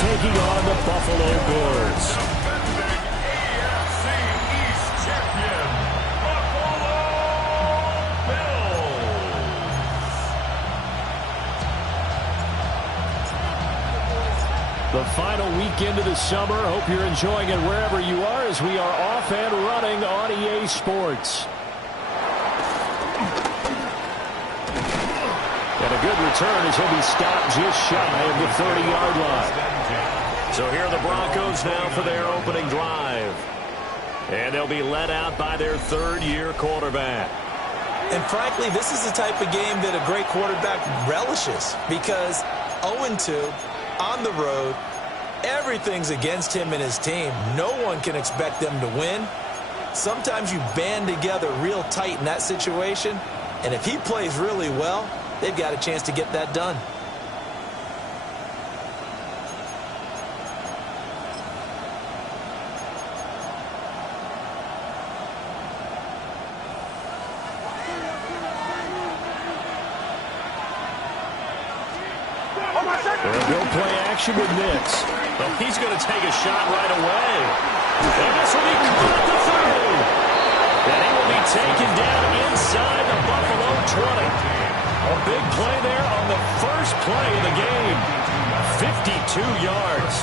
taking on the Buffalo Bills. The final weekend of the summer. Hope you're enjoying it wherever you are as we are off and running on EA Sports. And a good return as he'll be stopped just shy of the 30-yard line. So here are the Broncos now for their opening drive. And they'll be led out by their third-year quarterback. And frankly, this is the type of game that a great quarterback relishes because 0-2 on the road, everything's against him and his team. No one can expect them to win. Sometimes you band together real tight in that situation, and if he plays really well, they've got a chance to get that done. They'll play action with Nix. But he's going to take a shot right away. And this will be caught at the 30. And he will be taken down inside the Buffalo 20. A big play there on the first play of the game. 52 yards.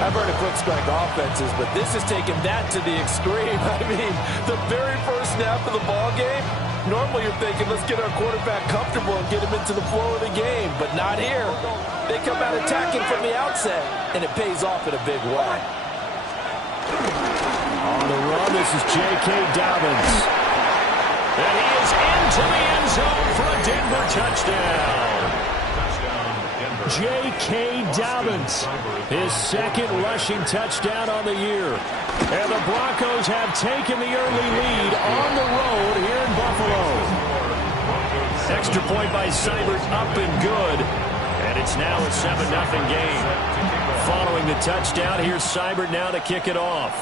I've heard of quick strike offenses, but this is taking that to the extreme. I mean, the very first snap of the ball game, normally you're thinking, let's get our quarterback comfortable and get him into the flow of the game, but not here. They come out attacking from the outset, and it pays off in a big way. On the run, this is J.K. Dobbins. And he is into the end zone for a Denver touchdown. J.K. Dobbins, his second rushing touchdown on the year. And the Broncos have taken the early lead on the road here in Buffalo. Extra point by Seibert up and good. And it's now a 7-0 game. Following the touchdown, here's Seibert now to kick it off.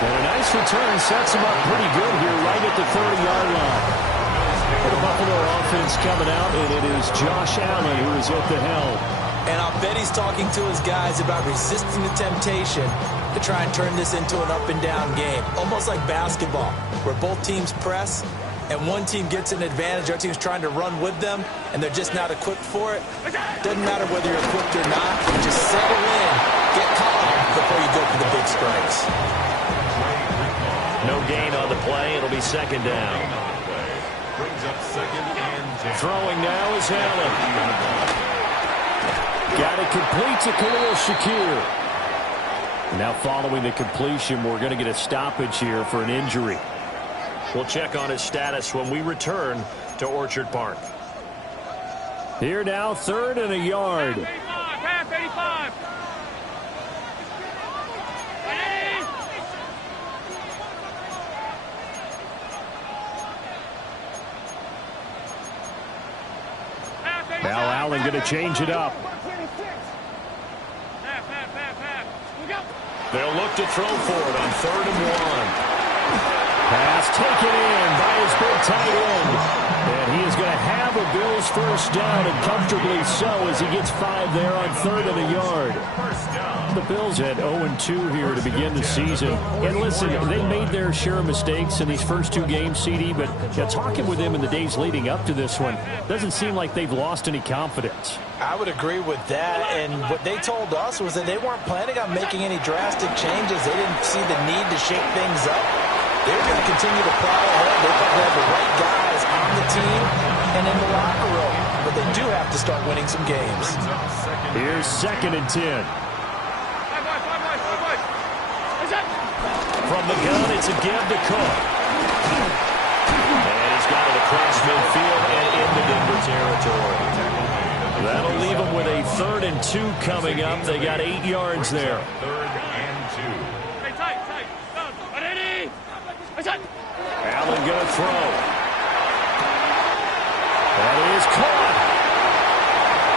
And a nice return sets him up pretty good here right at the 30-yard line. The Buffalo offense coming out, and it is Josh Allen who is at the helm. And I'll bet he's talking to his guys about resisting the temptation to try and turn this into an up-and-down game. Almost like basketball, where both teams press, and one team gets an advantage, our team's trying to run with them, and they're just not equipped for it. Doesn't matter whether you're equipped or not. Just settle in, get calm before you go for the big strikes. No gain on the play. It'll be second down. Throwing now is Allen. Got it complete to Khalil Shakir. Now following the completion, we're going to get a stoppage here for an injury. We'll check on his status when we return to Orchard Park. Here now, 3rd and a yard. Half 85. Now Allen going to change it up. They'll look to throw for it on 3rd and 1. Pass taken in by his big tight end. And he is going to have a Bills first down, and comfortably so as he gets 5 there on 3rd and a yard. The Bills had 0-2 here to begin the season. And listen, they made their share of mistakes in these first 2 games, CD, but talking with them in the days leading up to this one, doesn't seem like they've lost any confidence. I would agree with that, and what they told us was that they weren't planning on making any drastic changes. They didn't see the need to shake things up. They were going to continue to plow ahead. They thought they had the right guys on the team and in the locker room, but they do have to start winning some games. Here's 2nd and 10. From the gun, it's a give to Cook. And he's got it across midfield and into Denver territory. That'll leave them with a 3rd and 2 coming up. They got 8 yards there. 3rd and 2. Allen going to throw. That is caught.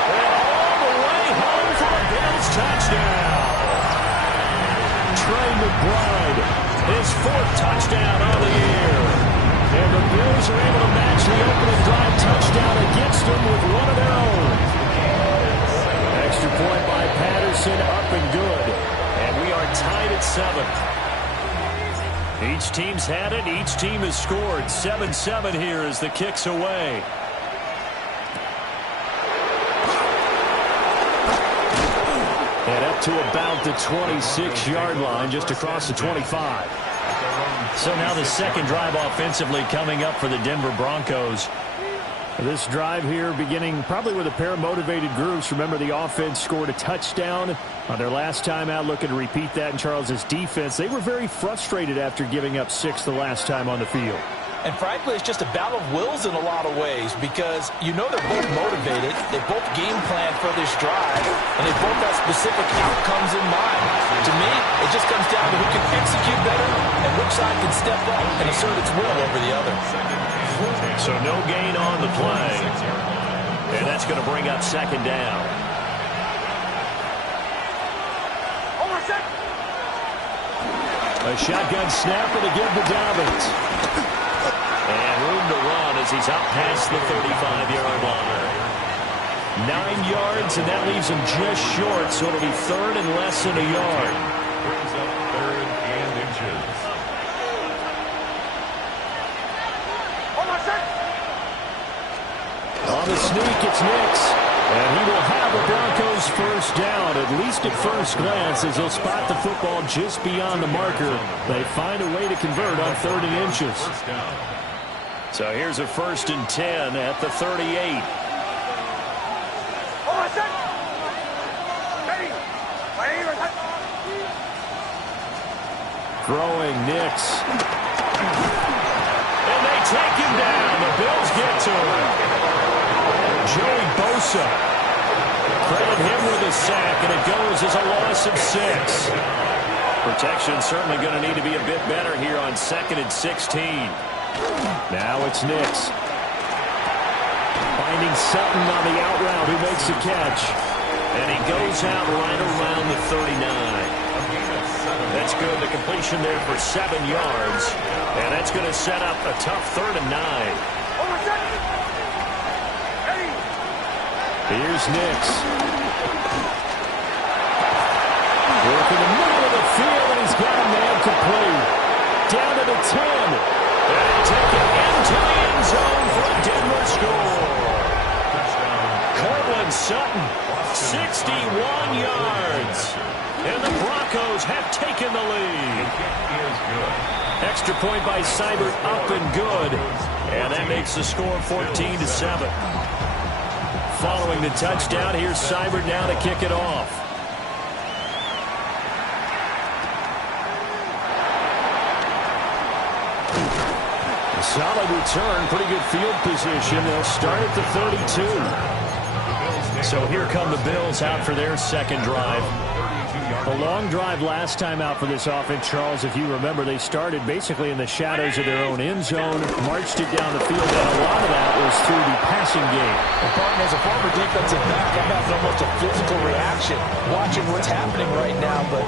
And all the way home for a Bills touchdown. Trey McBride, his 4th touchdown on the year. And the Bills are able to match the opening drive touchdown against Each team's had it. Each team has scored. 7-7 here as the kick's away. And up to about the 26-yard line, just across the 25. So now the second drive offensively coming up for the Denver Broncos. This drive here beginning probably with a pair of motivated groups. Remember, the offense scored a touchdown on their last time out, looking to repeat that in Charles's defense. They were very frustrated after giving up 6 the last time on the field. And frankly, it's just a battle of wills in a lot of ways because you know they're both motivated. They both game plan for this drive, and they both have specific outcomes in mind. To me, it just comes down to who can execute better and which side can step up and assert its will over the other. So no gain on the play, and that's going to bring up second down. A shotgun snap and a give to Dobbins. And room to run as he's out past the 35-yard line. 9 yards, and that leaves him just short, so it'll be third and less than a yard. Brings up 3rd and inches. On the sneak, it's Nix. And he will have a Broncos first down, at least at first glance, as he'll spot the football just beyond the marker. They find a way to convert on 3rd and inches. So here's a 1st and 10 at the 38. Throwing Nix. And they take him down. The Bills get to him. Joey Bosa. Credit him with a sack, and it goes as a loss of 6. Protection certainly going to need to be a bit better here on 2nd and 16. Now it's Nix. Finding Sutton on the out route, who makes the catch. And he goes out right around the 39. That's good. The completion there for 7 yards. And that's going to set up a tough 3rd and 9. Here's Nix. Working the middle of the field, and he's got a man complete. Down to the 10. And he'll take it into the end zone for a Denver score. Cortland Sutton, 61 yards. And the Broncos have taken the lead. Extra point by Seibert, up and good. And that makes the score 14-7. Following the touchdown, here's Seibert now to kick it off. A solid return, pretty good field position. They'll start at the 32. So here come the Bills out for their second drive. A long drive last time out for this offense, Charles. If you remember, they started basically in the shadows of their own end zone, marched it down the field, and a lot of that was through the passing game. Well, Barton, as a former defensive back, I'm having almost a physical reaction watching what's happening right now. But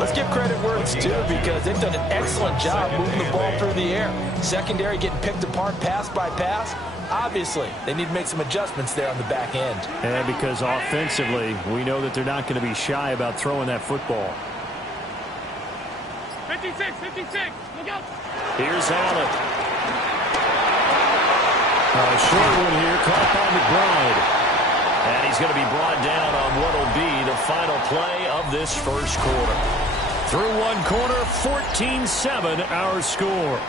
let's give credit where it's due because they've done an excellent job moving the ball through the air. Secondary getting picked apart pass by pass. Obviously, they need to make some adjustments there on the back end. And because offensively, we know that they're not going to be shy about throwing that football. 56, 56, look out. Here's Allen. A short one here, caught by McBride. And he's going to be brought down on what will be the final play of this first quarter. Through one quarter, 14-7 our score.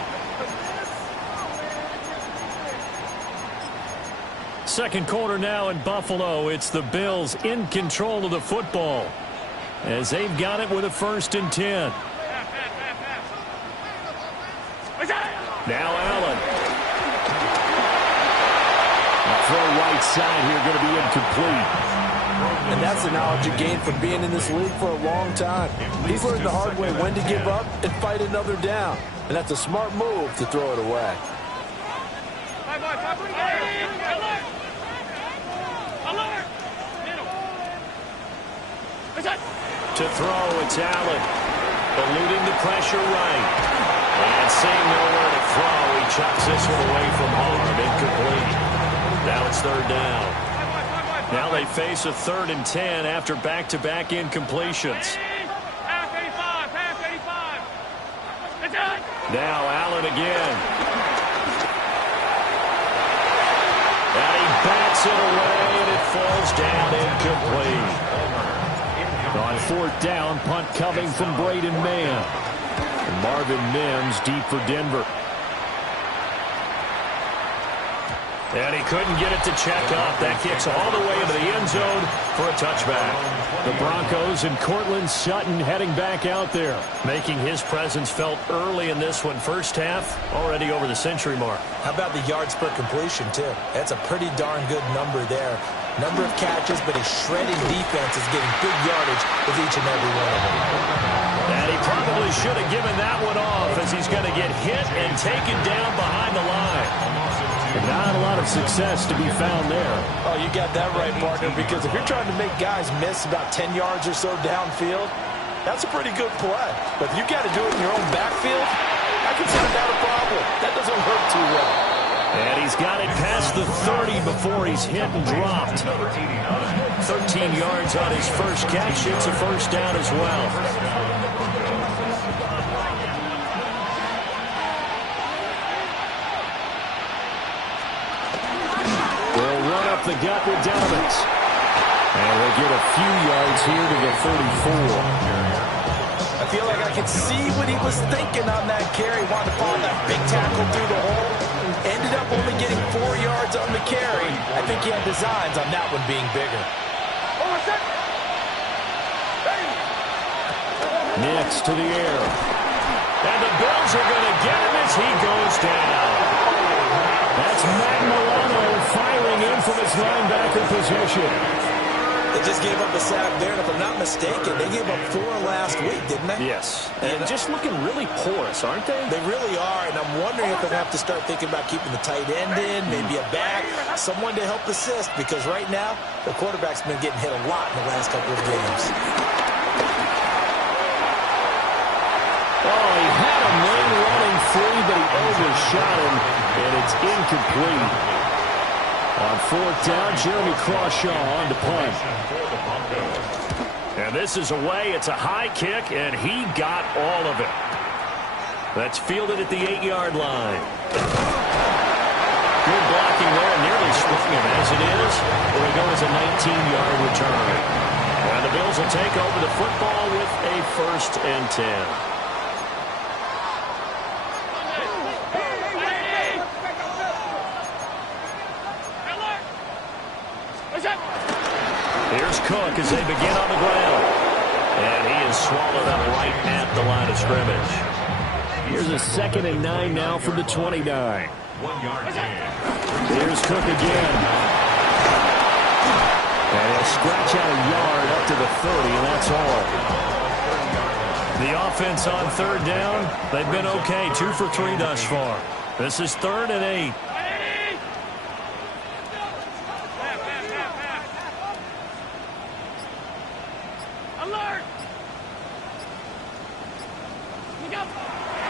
Second quarter now in Buffalo. It's the Bills in control of the football as they've got it with a 1st and 10. Now Allen. Throw right side here, going to be incomplete. And that's the knowledge you gain from being in this league for a long time. He's learned the hard way when to give up and fight another down. And that's a smart move to throw it away. To throw, it's Allen. Eluding the pressure right. And seeing nowhere to throw, he chucks this one away from harm. Incomplete. Now it's 3rd down. Now they face a 3rd and 10 after back-to-back incompletions. Now Allen again. And he bats it away, and it falls down incomplete. On fourth down, punt coming from Braden Mann. And Marvin Mims deep for Denver. And he couldn't get it to check up. That kicks all the way into the end zone for a touchback. The Broncos and Cortland Sutton heading back out there, making his presence felt early in this one. First half, already over the century mark. How about the yards per completion, too? That's a pretty darn good number there. Number of catches, but his shredding defense is getting good yardage with each and every one of them. And he probably should have given that one off, as he's going to get hit and taken down behind the line. Not a lot of success to be found there. Oh, you got that right, partner, because if you're trying to make guys miss about 10 yards or so downfield, that's a pretty good play. But if you got to do it in your own backfield, I consider that a problem. That doesn't work too well. And he's got it past the 30 before he's hit and dropped. 13 yards on his first catch. It's a first down as well. The gut with Donovan. And we'll get a few yards here to the 34. I feel like I could see what he was thinking on that carry. Wanted to find that big tackle through the hole. Ended up only getting 4 yards on the carry. I think he had designs on that one being bigger. Nix to the air. And the Bills are going to get him as he goes down. That's Matt Milano firing in from his linebacker position. They just gave up a sack there, and if I'm not mistaken, they gave up 4 last week, didn't they? Yes. And just looking really porous, aren't they? They really are, and I'm wondering if they're going to have to start thinking about keeping the tight end in, maybe a back, someone to help assist, because right now, the quarterback's been getting hit a lot in the last couple of games. Oh, he had him lane running free, but he overshot him, and it's incomplete. On fourth down, Jeremy Crawshaw on to punt. And this is away. It's a high kick, and he got all of it. That's fielded at the 8-yard line. Good blocking there, nearly sprung him as it is. Here we go as a 19-yard return. And the Bills will take over the football with a 1st and 10. Here's Cook as they begin on the ground. And he is swallowed up right at the line of scrimmage. Here's a 2nd and 9 now from the 29. 1 yard gain. Here's Cook again. And he'll scratch out a yard up to the 30, and that's all. The offense on 3rd down, they've been okay. 2 for 3 thus far. This is 3rd and 8.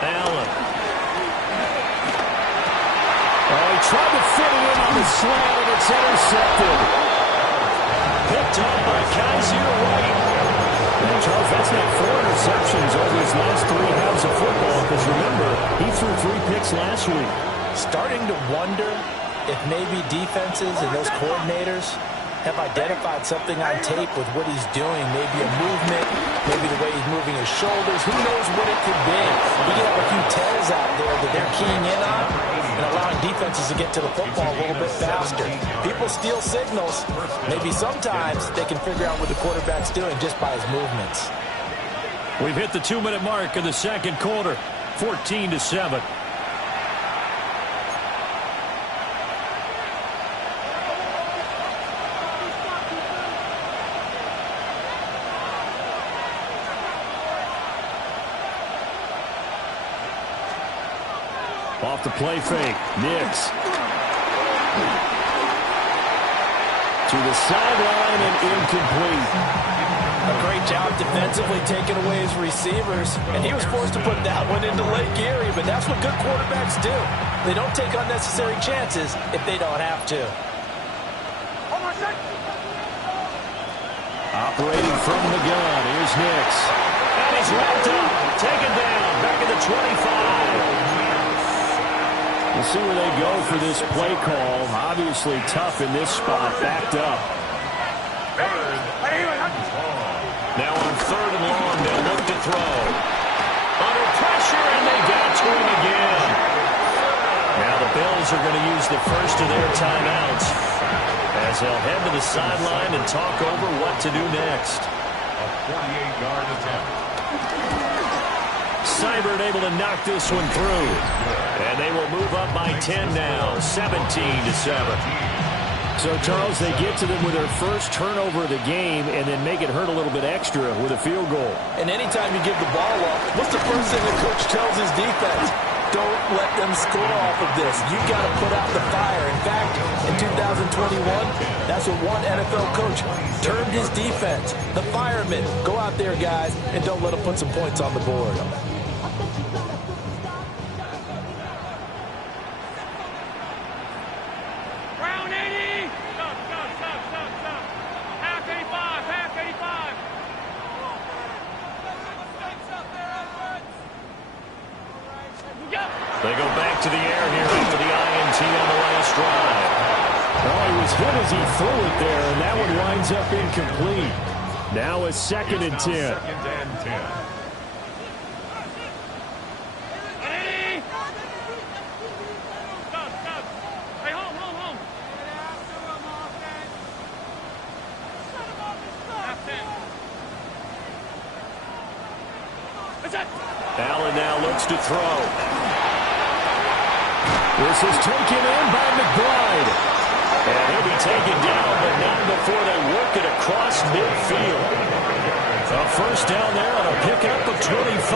Allen. Oh, he tried to fit it in on the slant, and it's intercepted. Picked up by Kaiser White. And Charles, that's not 4 interceptions over his last 3 halves of football, because remember, he threw 3 picks last week. Starting to wonder if maybe defenses and those coordinators have identified something on tape with what he's doing. Maybe a movement, maybe the way he's moving his shoulders. Who knows what it could be? We could have a few tells out there that they're keying in on and allowing defenses to get to the football a little bit faster. People steal signals. Maybe sometimes they can figure out what the quarterback's doing just by his movements. We've hit the 2-minute mark in the 2nd quarter, 14-7. Off the play fake, Nix. To the sideline and incomplete. A great job defensively taking away his receivers, and he was forced to put that one into Lake Erie, but that's what good quarterbacks do. They don't take unnecessary chances if they don't have to. Operating from the gun, here's Nix. And he's wrapped up, taken down, back at the 25. We'll see where they go for this play call. Obviously tough in this spot, backed up. Now on 3rd and long, they'll look to throw. Under pressure, and they got to him again. Now the Bills are going to use the first of their timeouts as they'll head to the sideline and talk over what to do next. A 48-yard attempt. Seibert able to knock this one through. And they will move up by 10 now, 17-7. So, Charles, they get to them with their first turnover of the game and then make it hurt a little bit extra with a field goal. And anytime you give the ball up, what's the first thing the coach tells his defense? Don't let them score off of this. You've got to put out the fire. In fact, in 2021, that's what one NFL coach termed his defense. The firemen. Go out there, guys, and don't let them put some points on the board. They go back to the air here after the INT on the last drive. Oh, he was hit as he threw it there, and that one winds up incomplete. Now a 2nd and 10. 2nd and 10. Allen now looks to throw. This is taken in by McBride. And he'll be taken down, but not before they work it across midfield. A first down there on a pickup of 25.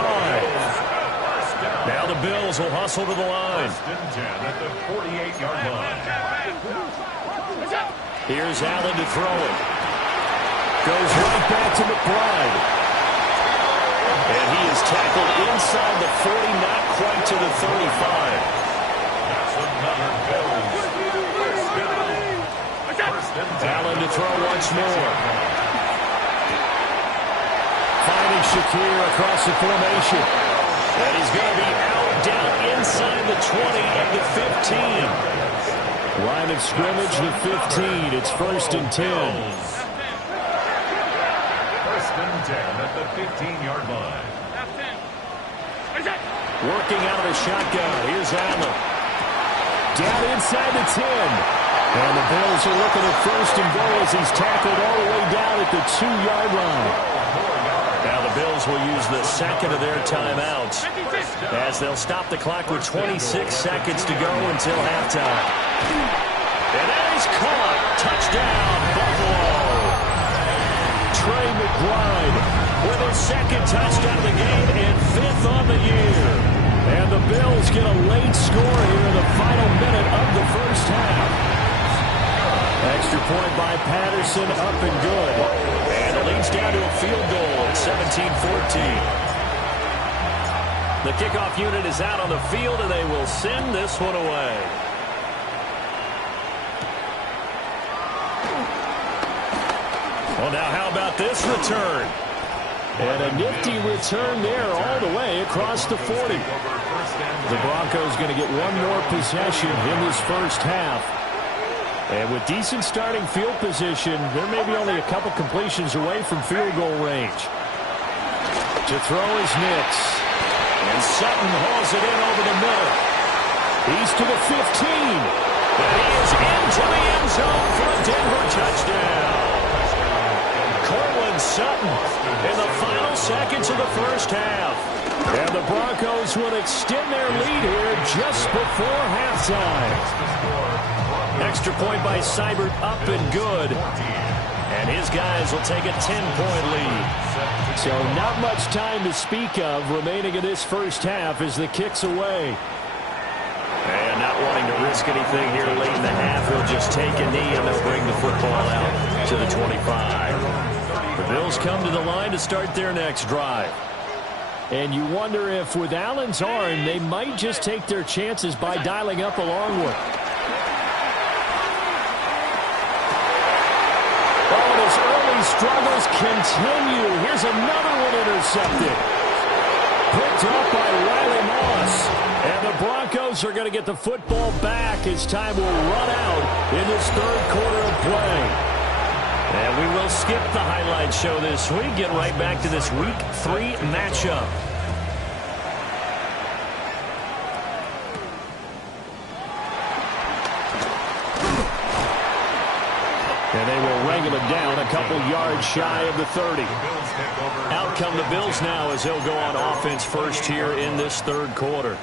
Now the Bills will hustle to the line. 1st and 10 at the 48-yard line. Here's Allen to throw it. Goes right back to McBride. And he is tackled inside the 40, not quite to the 35. That's another Bills. Allen to throw once more. Finding Shakir across the formation. And he's going to be out down inside the 20 and the 15. Line of scrimmage, the 15. It's 1st and 10. 1st and 10 at the 15-yard line. Working out of the shotgun. Here's Allen. Down inside the 10. And the Bills are looking at 1st and goal as he's tackled all the way down at the 2-yard line. Now the Bills will use the 2nd of their timeouts as they'll stop the clock with 26 seconds to go until halftime. And that is caught. Touchdown, Buffalo. Trey McBride with his 2nd touchdown of the game and 5th on the year. And the Bills get a late score here in the final minute of the first half. Extra point by Patterson, up and good. And it leads down to a field goal at 17-14. The kickoff unit is out on the field, and they will send this one away. Well, now how about this return? And a nifty return there all the way across the 40. The Broncos going to get one more possession in this first half. And with decent starting field position, there may be only a couple completions away from field goal range. To throw is Nix. And Sutton hauls it in over the middle. He's to the 15. And he is into the end zone for a Denver touchdown. Cortland Sutton in the final seconds of the first half. And the Broncos will extend their lead here just before halftime. Extra point by Seibert, up and good. And his guys will take a 10-point lead. So not much time to speak of remaining in this first half as the kick's away. And not wanting to risk anything here late in the half, he'll just take a knee and they'll bring the football out to the 25. The Bills come to the line to start their next drive. And you wonder if with Allen's arm, they might just take their chances by dialing up a long one. Oh, his early struggles continue. Here's another one intercepted. Picked up by Riley Moss. And the Broncos are going to get the football back as time will run out in this third quarter of play. And we will skip the highlight show this week. Get right back to this Week 3 matchup. And they will wrangle it down a couple yards shy of the 30. Out come the Bills now as they'll go on offense first here in this third quarter.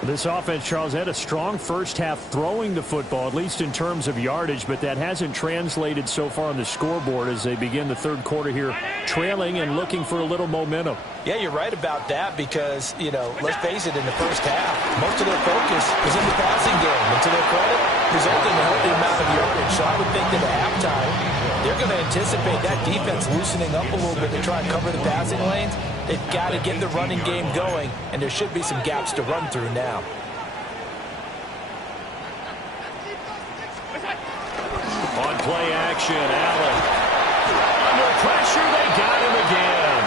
This offense, Charles, had a strong first half throwing the football, at least in terms of yardage, but that hasn't translated so far on the scoreboard as they begin the third quarter here, trailing and looking for a little momentum. Yeah, you're right about that because, you know, let's face it, in the first half, most of their focus was in the passing game. And to their credit, resulting in a healthy amount of yardage. So I would think that at halftime, they're going to anticipate that defense loosening up a little bit to try and cover the passing lanes. They've got to get the running game going, and there should be some gaps to run through now. On play action, Allen. Under pressure, they got him again.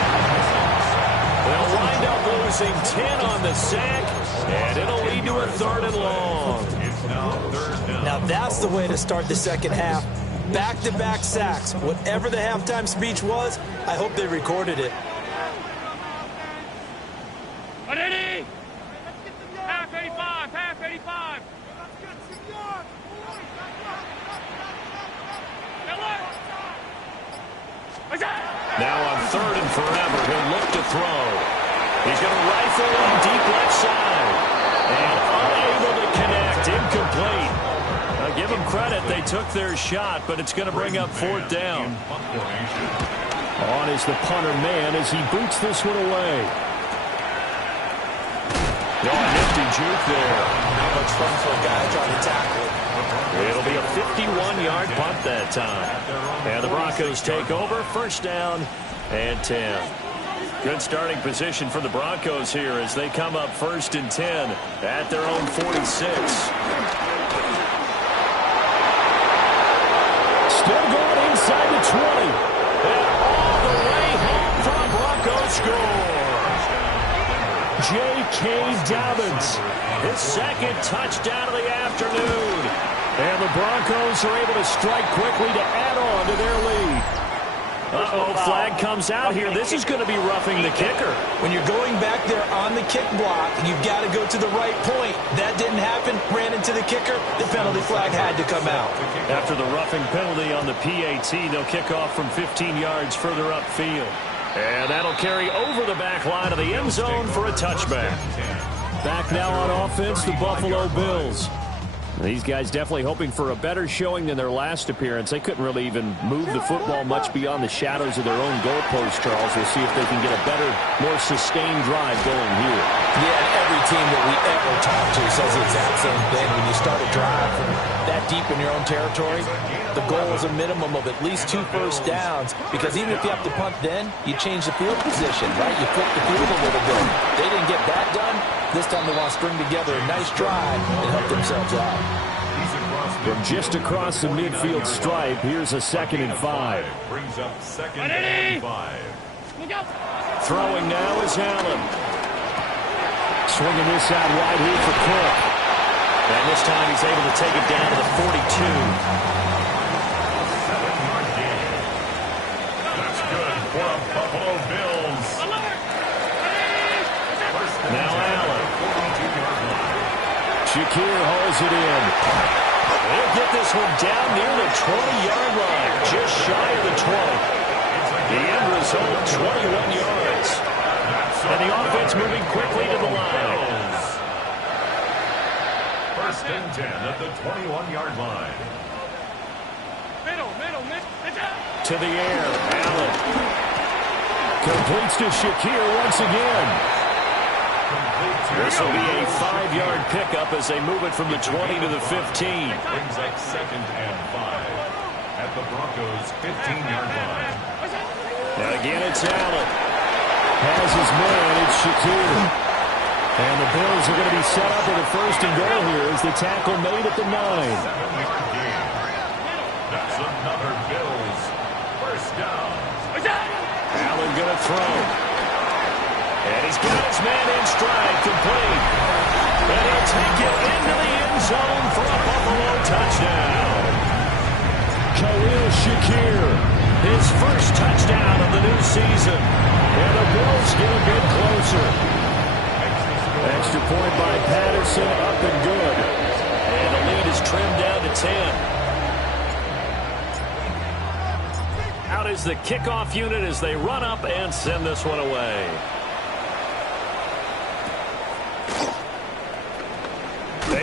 They'll wind up losing 10 on the sack, and it'll lead to a 3rd and long. Now that's the way to start the second half. Back-to-back sacks. Whatever the halftime speech was, I hope they recorded it. Ready? Half 85, half 85. Now on 3rd and forever, he'll look to throw. He's going to rifle one deep left side. And unable to connect, incomplete. Give them credit, they took their shot, but it's going to bring up 4th down. On is the punter man as he boots this one away. Nifty juke there. Not much fun for a guy trying to tackle. It'll be a 51-yard punt that time. And the Broncos take over, 1st down and 10. Good starting position for the Broncos here as they come up 1st and 10 at their own 46. Still going inside the 20. And all the way home for the Broncos score. J.K. Dobbins, his 2nd touchdown of the afternoon. And the Broncos are able to strike quickly to add on to their lead. Uh-oh, flag comes out here. This is going to be roughing the kicker. When you're going back there on the kick block, you've got to go to the right point. That didn't happen. Ran into the kicker. The penalty flag had to come out. After the roughing penalty on the PAT, they'll kick off from 15 yards further upfield. And that'll carry over the back line of the end zone for a touchback. Back now on offense, the Buffalo Bills. These guys definitely hoping for a better showing than their last appearance. They couldn't really even move the football much beyond the shadows of their own goalpost, Charles. We'll see if they can get a better, more sustained drive going here. Yeah, and every team that we ever talk to says the exact same thing. When you start a drive from that deep in your own territory, the goal is a minimum of at least 2 first downs, because even if you have to punt then, you change the field position, right? You flip the field a little bit. They didn't get that done. This time they want to string together a nice drive and help themselves out. From just across the midfield stripe, here's a 2nd and 5. Brings up 2nd and 5. Throwing now is Allen. Swinging this out wide here for Cook. And this time he's able to take it down to the 42. 7-yard gain. That's good for a Buffalo Bills. Now Allen. 42-yard line. Shakir holds it in. They'll get this one down near the 20-yard line, just shy of the 20. The end result, 21 yards. And the offense moving quickly to the line. 1st and 10 at the 21-yard line. Middle. To the air, Allen. Completes to Shakir once again. This will be a 5-yard pickup as they move it from the 20 to the 15. Brings up 2nd and 5 at the Broncos' 15-yard line. And again, it's Allen. Has his man, it's Shakir. And the Bills are going to be set up with a 1st and goal here as the tackle made at the 9. 7-yard gain. That's another Bills 1st down. Allen going to throw. And he's got his man in stride, complete. And he'll take it into the end zone for a Buffalo touchdown. Khalil Shakir, his first touchdown of the new season. And the Bills get a bit closer. Extra point by Patterson, up and good. And the lead is trimmed down to 10. Out is the kickoff unit as they run up and send this one away.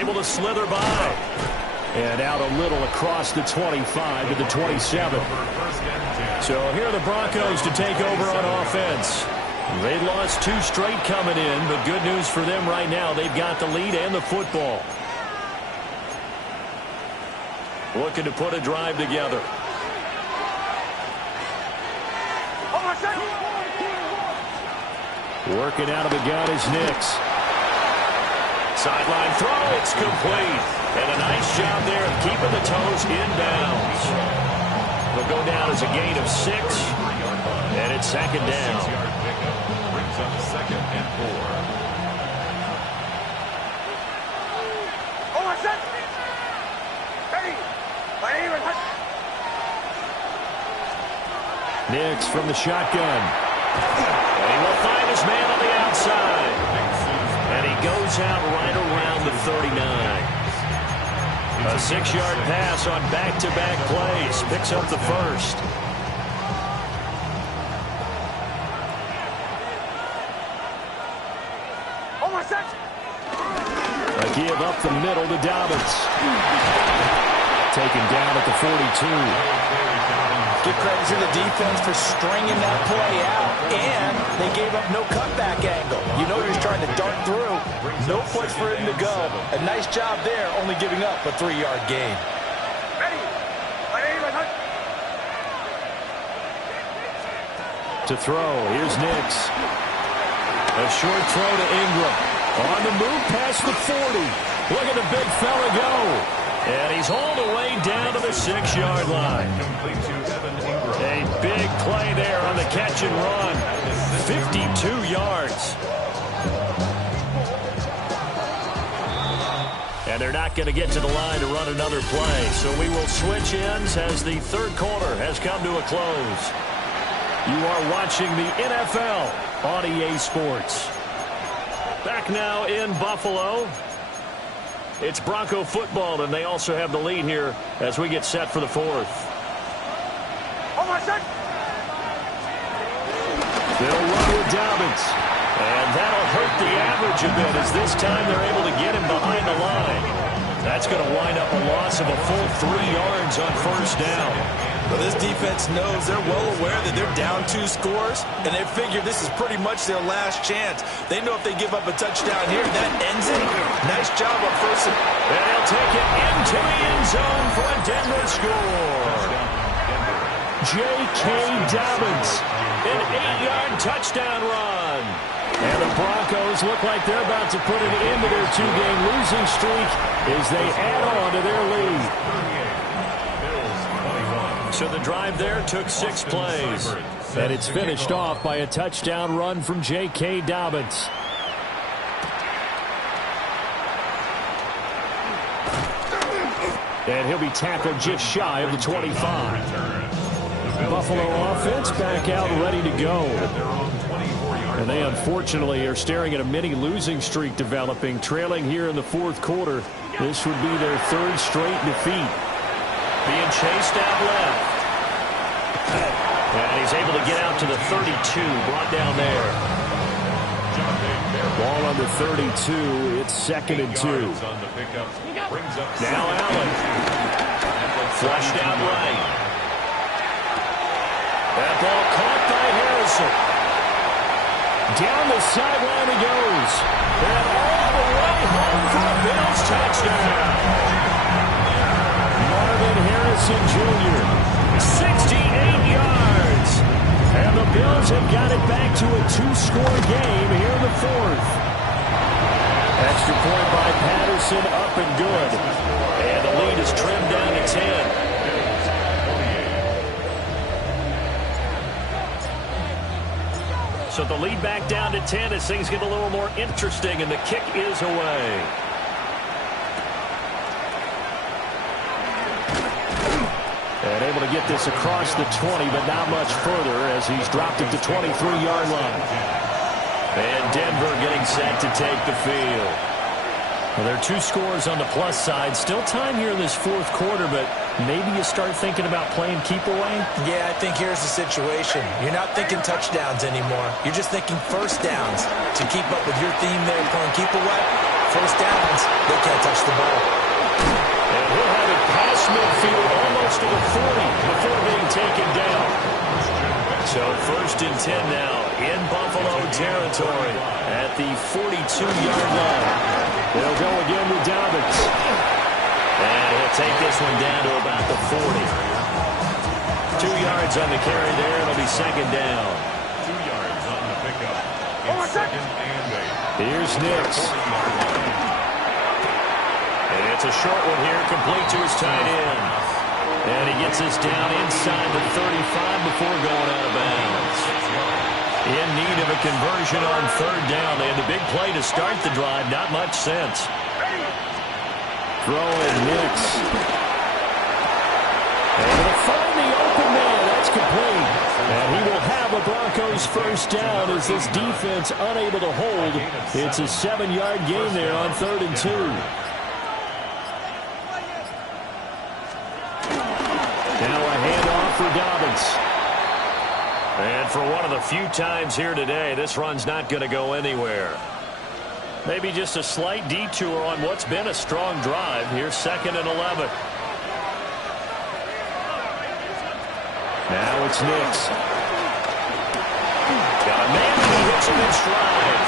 Able to slither by. And out a little across the 25 to the 27. So here are the Broncos to take over on offense. They've lost 2 straight coming in, but good news for them right now. They've got the lead and the football. Looking to put a drive together. Working out of the gun is Nix. Sideline throw, it's complete. And a nice job there of keeping the toes inbounds. They'll go down as a gain of 6. And it's second down. Brings up 2nd and 4. Nix from the shotgun. And he will find his man on the outside. And he goes out right around the 39. A 6-yard pass on back-to-back plays. Picks up the first. A give up the middle to Dobbins. Taken down at the 42. Give credit to the defense for stringing that play out, and they gave up no cutback angle. You know you're trying to dart through. No place for him to go. A nice job there, only giving up a 3-yard gain. To throw, here's Nix. A short throw to Ingram. On the move past the 40. Look at the big fella go. And he's hauled away down to the 6-yard line. A big play there on the catch and run. 52 yards. And they're not going to get to the line to run another play. So we will switch ends as the third quarter has come to a close. You are watching the NFL on EA Sports. Back now in Buffalo. It's Bronco football, and they also have the lead here as we get set for the fourth. They'll run with Dobbins. And that'll hurt the average a bit as this time they're able to get him behind the line. That's going to wind up a loss of a full 3 yards on first down. But this defense knows they're well aware that they're down 2 scores, and they figure this is pretty much their last chance. They know if they give up a touchdown here, that ends it. Nice job on first. And they'll take it into the end zone for a Denver score. J.K. Dobbins, an 8-yard touchdown run. And the Broncos look like they're about to put an end to their 2-game losing streak as they add on to their lead. So the drive there took 6 plays. And it's finished off by a touchdown run from J.K. Dobbins. And he'll be tackled just shy of the 25. Buffalo offense back out ready to go. And they unfortunately are staring at a mini losing streak developing, trailing here in the fourth quarter. This would be their 3rd straight defeat. Being chased out left. And he's able to get out to the 32, brought down there. Ball on the 32, it's 2nd and 2. Now Allen. Flushed out right. That ball caught by Harrison. Down the sideline he goes. And all the way home for a Bills touchdown. Marvin Harrison Jr., 68 yards. And the Bills have got it back to a 2-score game here in the fourth. Extra point by Patterson, up and good. And the lead is trimmed down to 10. So the lead back down to 10 as things get a little more interesting, and the kick is away. And able to get this across the 20, but not much further as he's dropped it to 23-yard line. And Denver getting set to take the field. Well, there are 2 scores on the plus side. Still time here in this fourth quarter, but maybe you start thinking about playing keep away? Yeah, I think here's the situation. You're not thinking touchdowns anymore. You're just thinking first downs. To keep up with your theme there, playing keep away, first downs, they can't touch the ball. And he'll have it past midfield almost to the 40 before being taken down. So first and 10 now in Buffalo territory at the 42-yard line. They'll go again with Dobbins. And he'll take this one down to about the 40. 2 yards on the carry there. It'll be second down. 2 yards on the pickup. It's second and 8. Here's Nix. And it's a short one here, complete to his tight end. And he gets this down inside the 35 before going out of bounds. In need of a conversion on third down. They had the big play to start the drive. Not much sense. Throwing Nix. And he'll find the open man. That's complete. And he will have a Broncos first down as this defense unable to hold. It's a 7-yard gain there on 3rd and 2. Now a handoff for Dobbins. And for one of the few times here today, this run's not going to go anywhere. Maybe just a slight detour on what's been a strong drive. Here's 2nd and 11. Now it's Nix. Got a man, and he hits him in stride.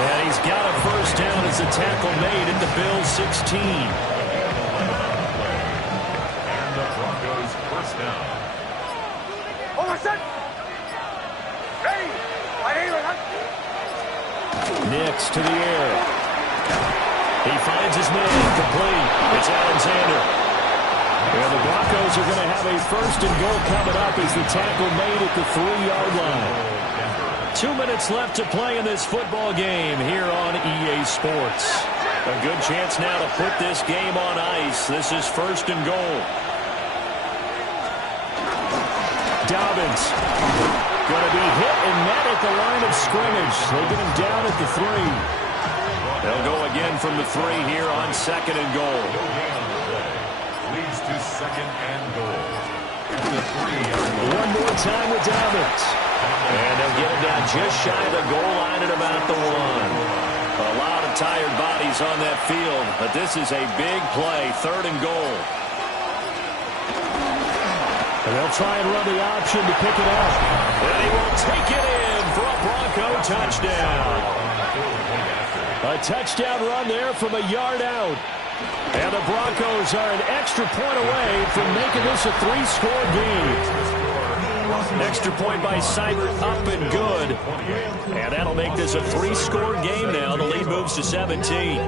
And he's got a first down as the tackle made at the Bills' 16. And the Broncos first down. Nix to the air. He finds his man complete. It's Alexander. And the Broncos are going to have a first and goal coming up as the tackle made at the 3-yard line. 2 minutes left to play in this football game here on EA Sports. A good chance now to put this game on ice. This is first and goal. Dobbins. Going to be hit and met at the line of scrimmage. They get him down at the 3. They'll go again from the 3 here on 2nd and goal. Leads to 2nd and goal. At the 3-yard line. One more time with Dobbins. And they'll get him down just shy of the goal line at about the 1. A lot of tired bodies on that field, but this is a big play, 3rd and goal. And they'll try and run the option to pick it up. And he will take it in for a Bronco touchdown. A touchdown run there from a yard out. And the Broncos are an extra point away from making this a 3-score game. Extra point by Seibert up and good. And that'll make this a 3-score game now. The lead moves to 17.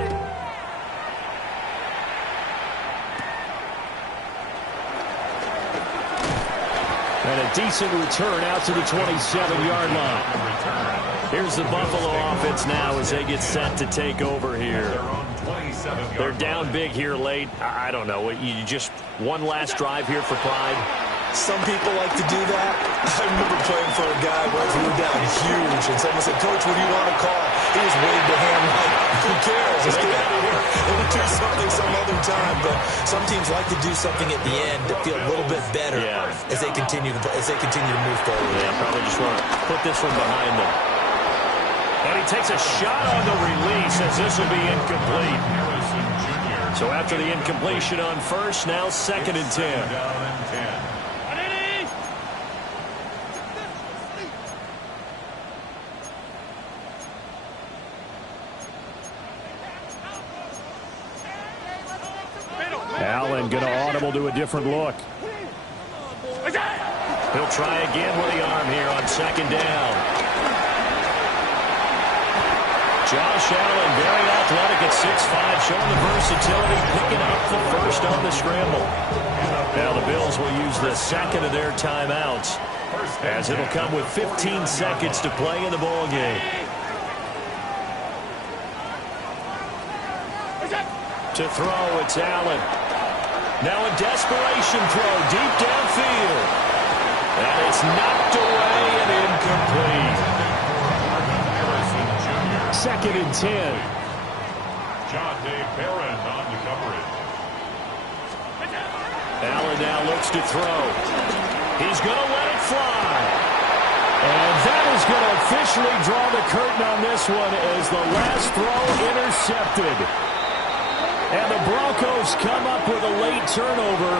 And a decent return out to the 27-yard line. Here's the Buffalo offense now as they get set to take over here. They're down big here late. I don't know. You just one last drive here for pride. Some people like to do that. I remember playing for a guy where we were down huge, and someone said, "Coach, what do you want to call?" He just waved a hand like, "Who cares? Let's get out of here. We'll do something some other time." But some teams like to do something at the end to feel a little bit better as they continue to move forward. Yeah, probably just want to put this one behind them. And he takes a shot on the release as this will be incomplete. So after the incompletion on first, now 2nd and 10. Allen going to audible to a different look. He'll try again with the arm here on 2nd down. Josh Allen, very athletic at 6'5", showing the versatility, picking up the first on the scramble. Now the Bills will use the 2nd of their timeouts as it'll come with 15 seconds to play in the ball game. To throw, it's Allen. Now a desperation throw deep downfield. And it's knocked away and incomplete. 2nd and 10. John Dave Barron on the coverage. Allen now looks to throw. He's going to let it fly. And that is going to officially draw the curtain on this one as the last throw intercepted. And the Broncos come up with a late turnover.